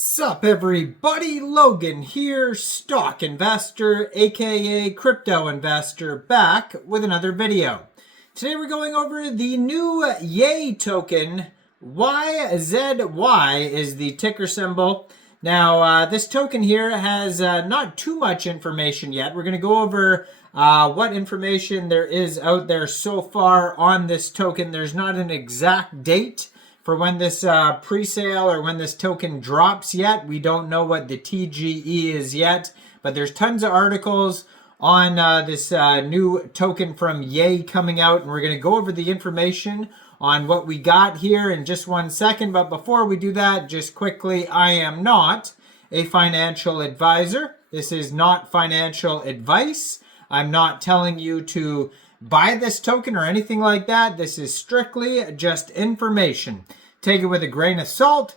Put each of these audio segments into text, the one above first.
Sup everybody, Logan here, stock investor, aka crypto investor, back with another video. Today we're going over the new Yay token. YZY is the ticker symbol. Now this token here has not too much information yet. We're going to go over what information there is out there so far on this token. There's not an exact date for when this pre-sale or when this token drops yet. We don't know what the TGE is yet, but there's tons of articles on this new token from Yay coming out, and we're going to go over the information on what we got here in just 1 second. But before we do that, just quickly, I am not a financial advisor. This is not financial advice. I'm not telling you to buy this token or anything like that. This is strictly just information. Take it with a grain of salt.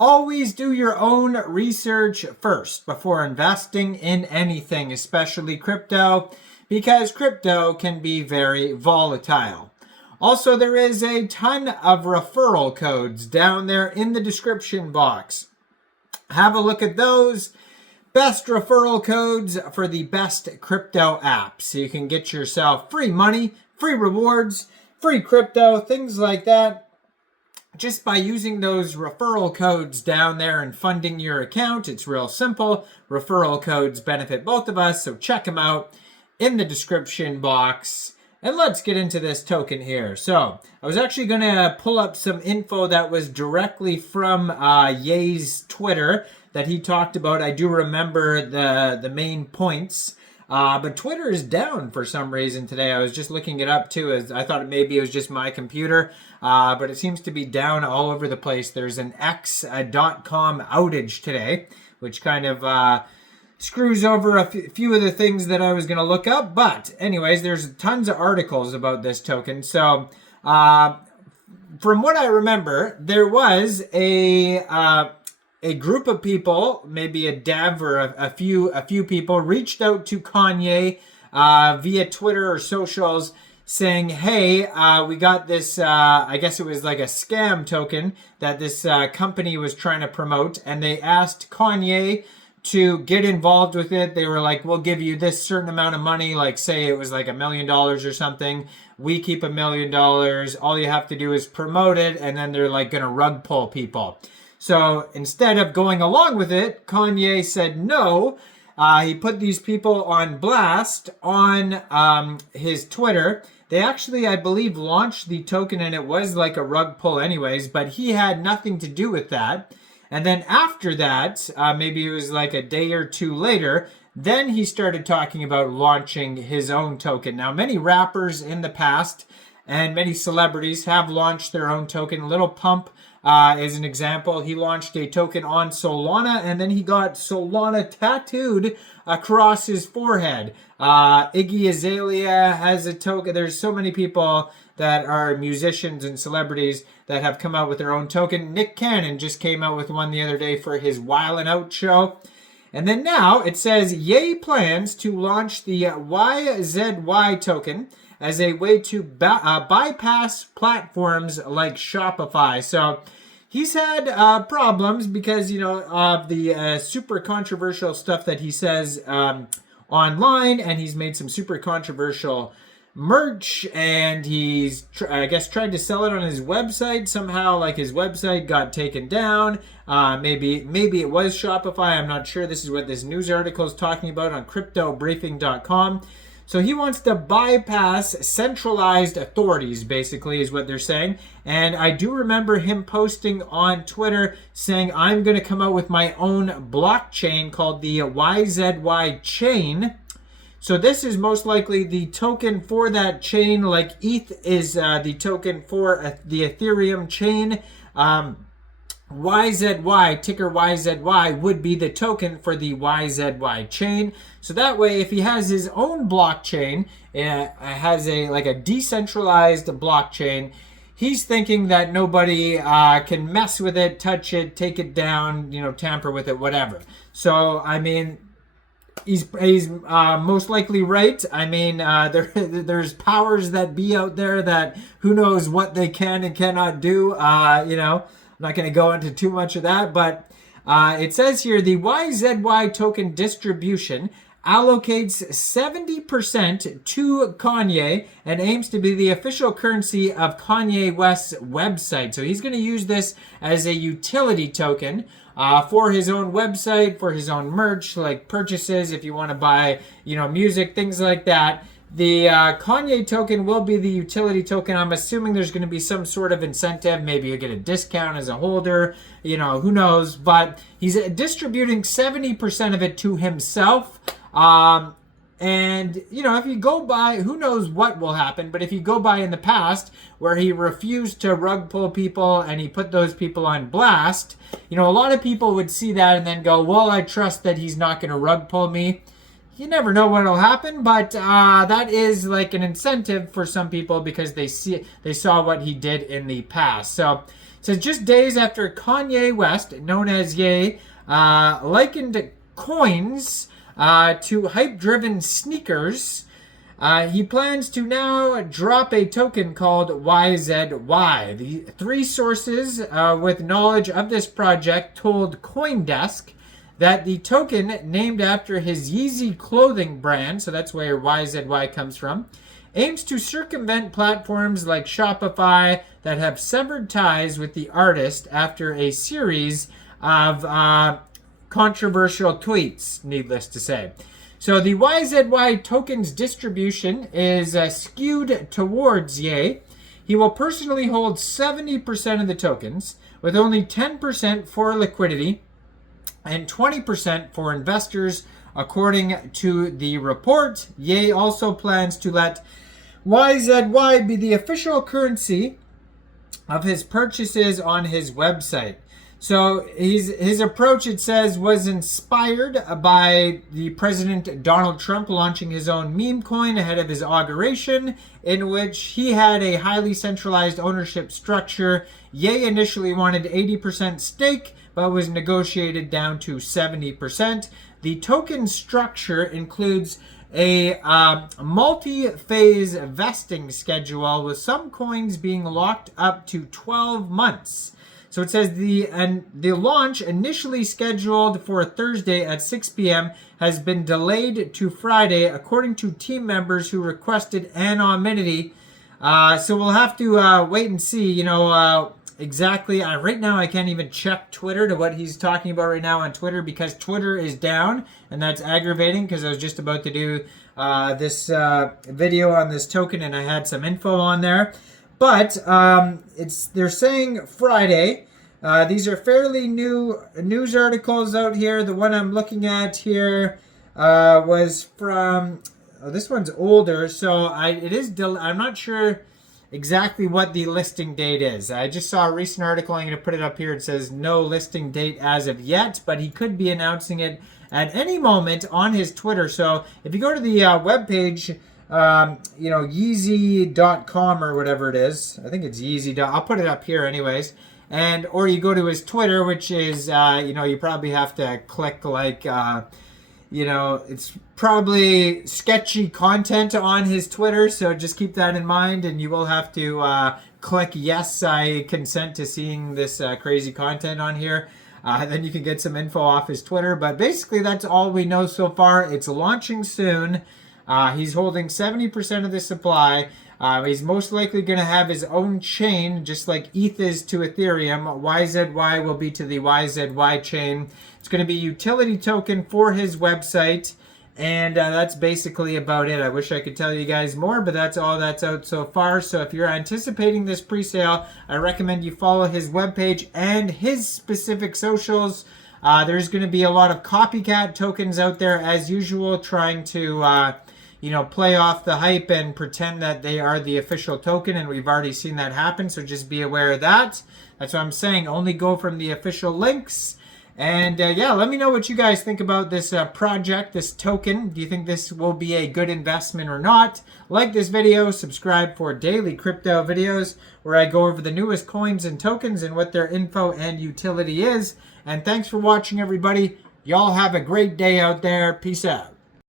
Always do your own research first before investing in anything, especially crypto, because crypto can be very volatile. Also, there is a ton of referral codes down there in the description box. Have a look at those. Best referral codes for the best crypto apps. So you can get yourself free money, free rewards, free crypto, things like that, just by using those referral codes down there and funding your account. It's real simple. Referral codes benefit both of us, so check them out in the description box. And let's get into this token here. So I was actually going to pull up some info that was directly from Yay's Twitter that he talked about. I do remember the main points. But Twitter is down for some reason today. I was just looking it up too, as I thought maybe it was just my computer. But it seems to be down all over the place. There's an X.com outage today, which kind of screws over a few of the things that I was going to look up. But anyways, there's tons of articles about this token. So from what I remember, there was a group of people, maybe a dev or a few people, reached out to Kanye via Twitter or socials saying, hey, we got this, I guess it was like a scam token that this company was trying to promote, and they asked Kanye to get involved with it. They were like, we'll give you this certain amount of money, like say it was like $1 million or something. We keep $1 million. All you have to do is promote it, and then they're like going to rug pull people. So instead of going along with it, Kanye said no. He put these people on blast on his Twitter. They actually, I believe, launched the token, and it was like a rug pull anyways, but he had nothing to do with that. And then after that, maybe it was like a day or two later, then he started talking about launching his own token. Now, many rappers in the past and many celebrities have launched their own token. Lil Pump is an example. He launched a token on Solana, and then he got Solana tattooed across his forehead. Iggy Azalea has a token. There's so many people that are musicians and celebrities that have come out with their own token. Nick Cannon just came out with one the other day for his Wildin' Out show. And then now it says Yay plans to launch the YZY token as a way to bypass platforms like Shopify. So he's had problems because, you know, of the super controversial stuff that he says online, and he's made some super controversial merch, and he's I guess tried to sell it on his website. Somehow, like, his website got taken down. Maybe it was Shopify. I'm not sure. This is what this news article is talking about on cryptobriefing.com. So he wants to bypass centralized authorities, basically, is what they're saying. And I do remember him posting on Twitter saying, I'm going to come out with my own blockchain called the YZY chain. So this is most likely the token for that chain, like ETH is the token for the Ethereum chain. YZY, ticker YZY, would be the token for the YZY chain. So that way, if he has his own blockchain, has a decentralized blockchain, he's thinking that nobody can mess with it, touch it, take it down, you know, tamper with it, whatever. So, I mean, he's most likely right. I mean, there's powers that be out there that who knows what they can and cannot do, you know. I'm not going to go into too much of that, but It says here the YZY token distribution allocates 70% to Kanye and aims to be the official currency of Kanye West's website. So he's going to use this as a utility token for his own website, for his own merch, like purchases, if you want to buy, music, things like that. The Kanye token will be the utility token. I'm assuming there's going to be some sort of incentive. Maybe you get a discount as a holder. Who knows? But he's distributing 70% of it to himself. And, if you go by, who knows what will happen, but if you go by in the past where he refused to rug pull people and he put those people on blast, a lot of people would see that and then go, well, I trust that he's not going to rug pull me. You never know what will happen, but that is like an incentive for some people because they saw what he did in the past. So it says just days after Kanye West, known as Ye, likened coins to hype-driven sneakers, he plans to now drop a token called YZY. The three sources with knowledge of this project told CoinDesk that the token, named after his Yeezy clothing brand, so that's where YZY comes from, aims to circumvent platforms like Shopify that have severed ties with the artist after a series of controversial tweets, needless to say. So the YZY token's distribution is skewed towards Ye. He will personally hold 70% of the tokens, with only 10% for liquidity and 20% for investors, according to the report. Ye also plans to let YZY be the official currency of his purchases on his website. So his approach, it says, was inspired by the President Donald Trump launching his own Memecoin ahead of his inauguration, in which he had a highly centralized ownership structure. Ye initially wanted 80% stake, but was negotiated down to 70%. The token structure includes a multi-phase vesting schedule, with some coins being locked up to 12 months. So it says the launch, initially scheduled for Thursday at 6 p.m., has been delayed to Friday, according to team members who requested anonymity. So we'll have to wait and see, exactly. Right now, I can't even check Twitter to what he's talking about right now on Twitter, because Twitter is down, and that's aggravating because I was just about to do this video on this token, and I had some info on there. But they're saying Friday. These are fairly new news articles out here. The one I'm looking at here was from. Oh, this one's older, so I'm not sure exactly what the listing date is. I just saw a recent article. I'm going to put it up here. It says no listing date as of yet, but he could be announcing it at any moment on his Twitter. So if you go to the webpage, Yeezy.com or whatever it is. I think it's Yeezy. I'll put it up here anyways. Or you go to his Twitter, which is, you probably have to click it's probably sketchy content on his Twitter. So just keep that in mind, and you will have to click yes, I consent to seeing this crazy content on here. Then you can get some info off his Twitter. But basically, that's all we know so far. It's launching soon. He's holding 70% of the supply. He's most likely going to have his own chain, just like ETH is to Ethereum. YZY will be to the YZY chain. It's going to be a utility token for his website. And that's basically about it. I wish I could tell you guys more, but that's all that's out so far. So if you're anticipating this pre-sale, I recommend you follow his webpage and his specific socials. There's going to be a lot of copycat tokens out there, as usual, trying to play off the hype and pretend that they are the official token, and we've already seen that happen, so just be aware of that. That's what I'm saying. Only go from the official links. And let me know what you guys think about this project, this token. Do you think this will be a good investment or not? Like this video, subscribe for daily crypto videos where I go over the newest coins and tokens and what their info and utility is. And thanks for watching, everybody. Y'all have a great day out there. Peace out.